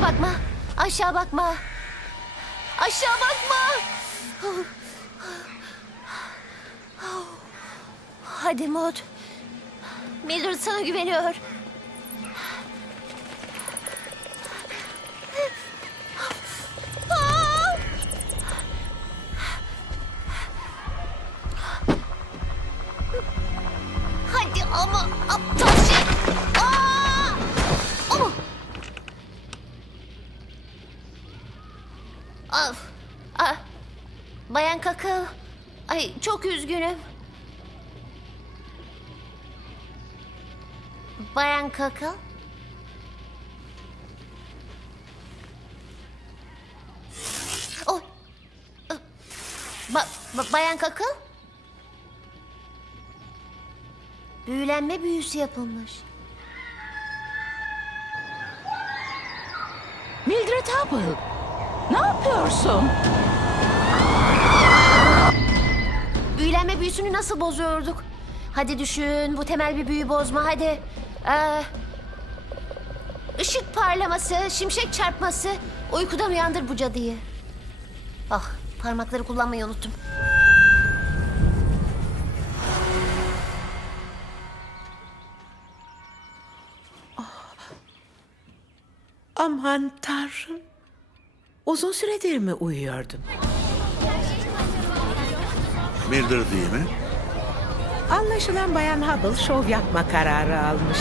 Aşağı bakma. Aşağı bakma. Aşağı bakma. Hadi Maud. Mildred sana güveniyor. Hadi ama aptal şey. Of. Ah. Bayan Kakao. Ay çok üzgünüm. Bayan Kakao. Oh. Ba ba- Bayan Kakao. Büyülenme büyüsü yapılmış. Mildred Hubble, ne yapıyorsun? Büyülenme büyüsünü nasıl bozuyorduk? Hadi düşün, bu temel bir büyü bozma, hadi. Ee, ışık parlaması, şimşek çarpması, uykudan uyandır bu cadıyı. Ah, parmakları kullanmayı unuttum. Aman tanrım. Uzun süredir mi uyuyordum? Mildred değil mi? Anlaşılan Bayan Hubble şov yapma kararı almış.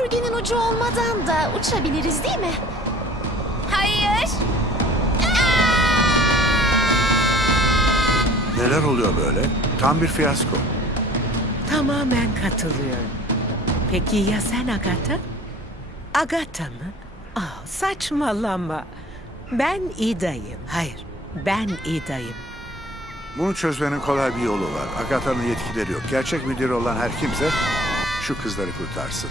Süpürgenin ucu olmadan da uçabiliriz değil mi? Hayır! Neler oluyor böyle? Tam bir fiyasko. Tamamen katılıyorum. Peki ya sen Agatha? Agatha mı? Ah, saçmalama. Ben İda'yım. Hayır, ben İda'yım. Bunu çözmenin kolay bir yolu var. Agatha'nın yetkileri yok. Gerçek müdür olan her kimse şu kızları kurtarsın.